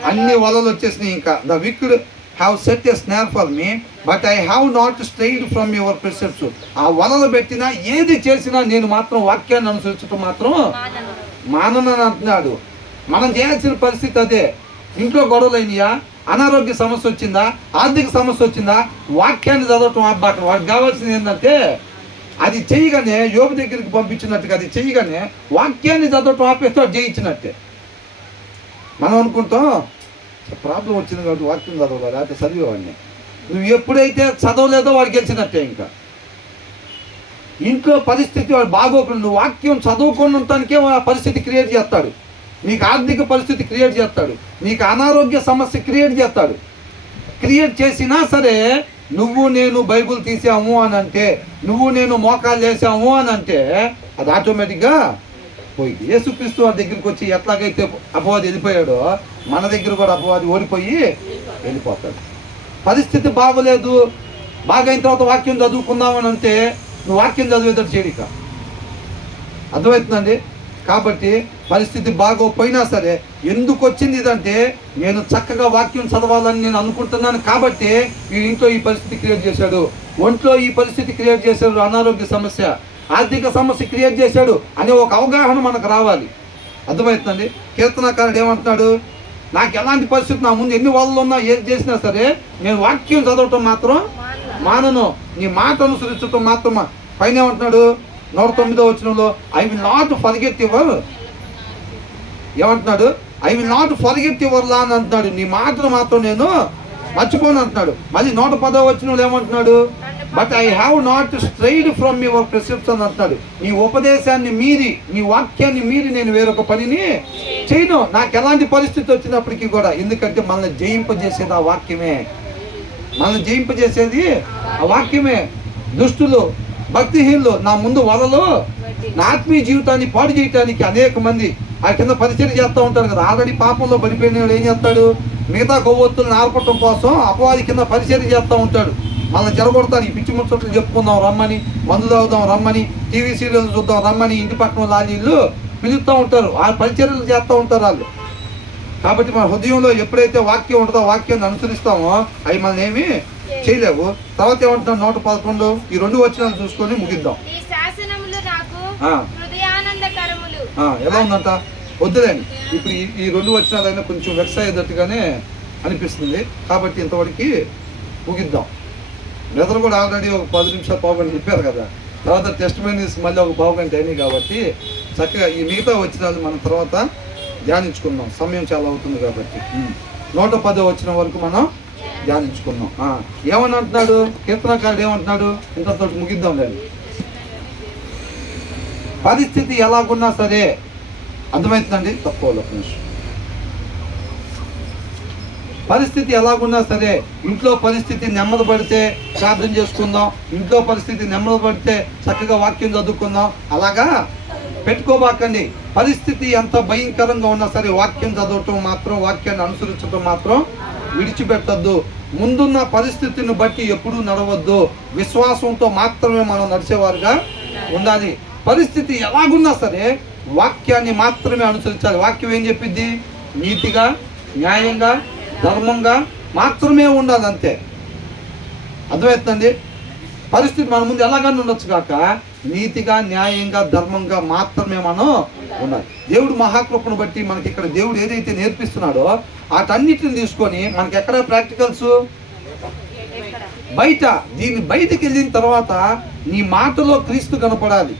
అన్ని వలలు వచ్చేసినాయి. ఇంకా the wicked have set a snare for me but I have not strayed from your precepts. ఆ వలలు పెట్టినా ఏది చేసినా నేను మాత్రం వాక్యాన్ని అనుసరించడం మాత్రం మాననని అంటున్నాడు. మనం చేయాల్సిన పరిస్థితి అదే. ఇంట్లో గొడవలు అయినాయా, అనారోగ్య సమస్య వచ్చిందా, ఆర్థిక సమస్య వచ్చిందా, వాక్యాన్ని చదవటం అబ్బాక. వాడికి కావాల్సింది ఏంటంటే, అది చేయగానే యోబు దగ్గరికి పంపించినట్టుగా అది చేయగానే వాక్యాన్ని చదవటం ఆపేస్తే వాడు జయించినట్టే. మనం అనుకుంటాం ప్రాబ్లం వచ్చింది కాబట్టి వాక్యం చదవలేదు, అయితే చదివేవాడిని. నువ్వు ఎప్పుడైతే చదవలేదో వాడు గెలిచినట్టే. ఇంకా ఇంట్లో పరిస్థితి వాడు బాగోకుండా నువ్వు వాక్యం చదువుకున్నంతానికే ఆ పరిస్థితి క్రియేట్ చేస్తాడు. నీకు ఆర్థిక పరిస్థితి క్రియేట్ చేస్తాడు, నీకు అనారోగ్య సమస్య క్రియేట్ చేస్తాడు. క్రియేట్ చేసినా సరే నువ్వు నేను బైబుల్ తీసాము అని అంటే, నువ్వు నేను మోకాలు చేసాము అని అంటే అది ఆటోమేటిక్గా పోయింది. యేసుక్రీస్తు వారి దగ్గరికి వచ్చి ఎట్లాగైతే అపవాది వెళ్ళిపోయాడో మన దగ్గర కూడా అపవాది ఓడిపోయి వెళ్ళిపోతాడు. పరిస్థితి బాగోలేదు, బాగైన తర్వాత వాక్యం చదువుకుందామని అంటే నువ్వు వాక్యం చదివేటట్టు చేయడిక. అర్థమవుతుందండి? కాబట్టి పరిస్థితి బాగోపోయినా సరే ఎందుకు వచ్చింది ఇదంటే, నేను చక్కగా వాక్యం చదవాలని నేను అనుకుంటున్నాను కాబట్టి ఈ ఇంట్లో ఈ పరిస్థితి క్రియేట్ చేశాడు, ఒంట్లో ఈ పరిస్థితి క్రియేట్ చేశాడు, అనారోగ్య సమస్య, ఆర్థిక సమస్య క్రియేట్ చేశాడు అనే ఒక అవగాహన మనకు రావాలి. అర్థమవుతుందండి? కీర్తనకారుడు ఏమంటున్నాడు, నాకు ఎలాంటి పరిస్థితి నా ముందు ఎన్ని వాళ్ళు ఉన్నా ఏది చేసినా సరే నేను వాక్యం చదవటం మాత్రం మానను, నీ మాట అనుసరించటం మాత్రం. పైన ఏమంటున్నాడు 109వ వచనంలో, I will not forget your, ఏమంటున్నాడు, I will not forget your law అని అంటున్నాడు, నీ మాటను మాత్రం నేను మర్చిపోను అంటున్నాడు. మళ్ళీ 110వ వచనంలో ఏమంటున్నాడు, but I have not strayed from your precepts అని అంటున్నాడు. నీ ఉపదేశాన్ని మీరి, నీ వాక్యాన్ని మీరి నేను వేరొక పనిని చేయను. నాకు ఎలాంటి పరిస్థితి వచ్చినప్పటికీ కూడా, ఎందుకంటే మనల్ని జయింపజేసేది ఆ వాక్యమే. మనల్ని జయింపజేసేది ఆ వాక్యమే. దుష్టులు, భక్తిహీనులు నా ముందు వలలో నా ఆత్మీయ జీవితాన్ని పాడు చేయడానికి అనేక మంది ఆ కింద పరిచయం చేస్తూ ఉంటారు కదా. ఆల్రెడీ పాపంలో పడిపోయిన వాడు ఏం చేస్తాడు, మిగతా కొవ్వొత్తులను ఆర్పటం కోసం అపవాది కింద పరిచయం చేస్తూ ఉంటాడు. మనల్ని జరగొడతాను, ఈ పిచ్చి ముచ్చట్లు చెప్పుకుందాం రమ్మని, మందు తాగుదాం రమ్మని, టీవీ సీరియల్ చూద్దాం రమ్మని ఇంటి పక్కన లాలీళ్ళు పిలుస్తూ ఉంటారు. ఆ పరిచర్యలు చేస్తూ ఉంటారు వాళ్ళు. కాబట్టి మన హృదయంలో ఎప్పుడైతే వాక్యం ఉంటుందో వాక్యాన్ని అనుసరిస్తామో అవి మనల్ని ఏమీ చేయలేవు. తర్వాత ఏమంటున్నాం 111 ఈ 2 వచనాలు చూసుకొని ముగిద్దాం. నీ శాసనములు నాకు హృదయానందకరములు. ఎలా ఉందంట? వద్దులేండి, ఇప్పుడు ఈ 2 వచనాలైనా కొంచెం వెక్స్ అయ్యేటట్టుగానే అనిపిస్తుంది. కాబట్టి ఇంతవరకు ముగిద్దాం. బ్రదర్ కూడా ఆల్రెడీ ఒక 10 నిమిషాలు పావుగంట చెప్పారు కదా. తర్వాత టెస్ట్ మెనీస్ మళ్ళీ ఒక పావుగంట అయినాయి. కాబట్టి చక్కగా ఈ మిగతా వచనాలు మనం తర్వాత ధ్యానించుకుందాం. సమయం చాలా అవుతుంది కాబట్టి 110 వచ్చిన వరకు మనం ధ్యానించుకుందాం. ఏమని అంటున్నాడు కీర్తనకారుడు? ఏమంటున్నాడు? ఇంతతో ముగిద్దాం లేదు. పరిస్థితి ఎలాగున్నా సరే, అర్థమవుతుందండి? తక్కువ నిమిషం. పరిస్థితి ఎలాగున్నా సరే, ఇంట్లో పరిస్థితి నెమ్మది పడితే ప్రార్థన చేసుకుందాం, ఇంట్లో పరిస్థితి నెమ్మది పడితే చక్కగా వాక్యం చదువుకుందాం, అలాగా పెట్టుకోబాకండి. పరిస్థితి ఎంత భయంకరంగా ఉన్నా సరే వాక్యం చదవటం మాత్రం, వాక్యాన్ని అనుసరించడం మాత్రం విడిచిపెట్టద్దు. ముందున్న పరిస్థితిని బట్టి ఎప్పుడూ నడవద్దు. విశ్వాసంతో మాత్రమే మనం నడిచేవారుగా ఉండాలి. పరిస్థితి ఎలాగున్నా సరే వాక్యాన్ని మాత్రమే అనుసరించాలి. వాక్యం ఏం చెప్పిద్ది? నీతిగా, న్యాయంగా, ధర్మంగా మాత్రమే ఉండాలి, అంతే. అర్థమవుతుందండి? పరిస్థితి మన ముందు ఎలాగన్నా ఉండొచ్చు కాక నీతిగా, న్యాయంగా, ధర్మంగా మాత్రమే మనం ఉండాలి. దేవుడు మహాకృపను బట్టి మనకి ఇక్కడ దేవుడు ఏదైతే నేర్పిస్తున్నాడో వాటన్నిటిని తీసుకొని మనకి ఎక్కడ ప్రాక్టికల్స్ బయట, దీన్ని బయటకు వెళ్ళిన తర్వాత నీ మాటలో క్రీస్తు కనపడాలి,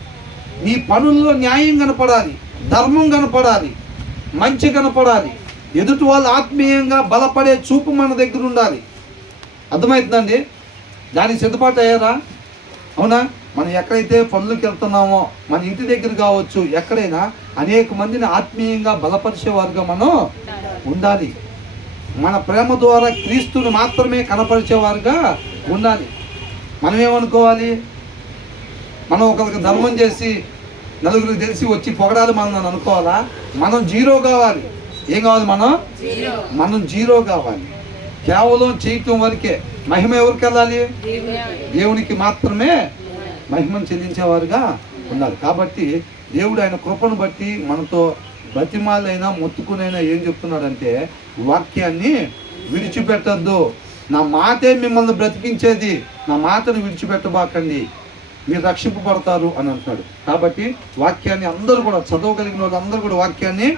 నీ పనుల్లో న్యాయం కనపడాలి, ధర్మం కనపడాలి, మంచి కనపడాలి, ఎదుటి వాళ్ళు ఆత్మీయంగా బలపడే చూపు మన దగ్గర ఉండాలి. అర్థమవుతుందండి? దానికి సిద్ధపాటు అయ్యారా? అవునా? మనం ఎక్కడైతే పనులకు వెళ్తున్నామో, మన ఇంటి దగ్గర కావచ్చు, ఎక్కడైనా అనేక మందిని ఆత్మీయంగా బలపరిచేవారుగా మనం ఉండాలి. మన ప్రేమ ద్వారా క్రీస్తుని మాత్రమే కనపరిచేవారుగా ఉండాలి. మనం ఏమనుకోవాలి? మనం ఒకరికి ధర్మం చేసి నలుగురికి తెలిసి వచ్చి పొగడాలి మనం అనుకోవాలా? మనం జీరో కావాలి. ఏం కావాలి? మనం జీరో కావాలి. కేవలం చేయటం వరకే. మహిమ ఎవరికి వెళ్ళాలి? దేవునికి మాత్రమే మహిమను చెల్లించేవారుగా ఉండాలి. కాబట్టి దేవుడు ఆయన కృపను బట్టి మనతో బతిమాలైనా మొత్తుకునైనా ఏం చెప్తున్నాడంటే, వాక్యాన్ని విడిచిపెట్టద్దు. నా మాటే మిమ్మల్ని బ్రతికించేది, నా మాటను విడిచిపెట్టబాకండి, మీరు రక్షింపబడతారు అని అంటున్నాడు. కాబట్టి వాక్యాన్ని అందరూ కూడా, చదవగలిగిన వాళ్ళు అందరూ కూడా వాక్యాన్ని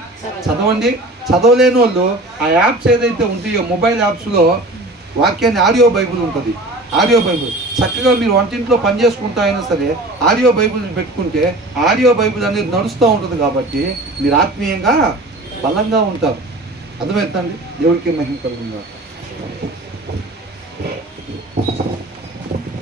చదవండి. చదవలేని వాళ్ళు ఆ యాప్స్ ఏదైతే ఉంటాయో, మొబైల్ యాప్స్లో వాక్యాన్ని ఆడియో బైబుల్ ఉంటుంది. ఆడియో బైబుల్ చక్కగా మీరు వంటింట్లో పని చేసుకుంటా అయినా సరే ఆడియో బైబుల్ పెట్టుకుంటే ఆడియో బైబుల్ అనేది నడుస్తూ ఉంటుంది. కాబట్టి మీరు ఆత్మీయంగా బలంగా ఉంటారు. అర్థమవుతుందండి? దేవుడికి మహిమ కలుగుతుంది.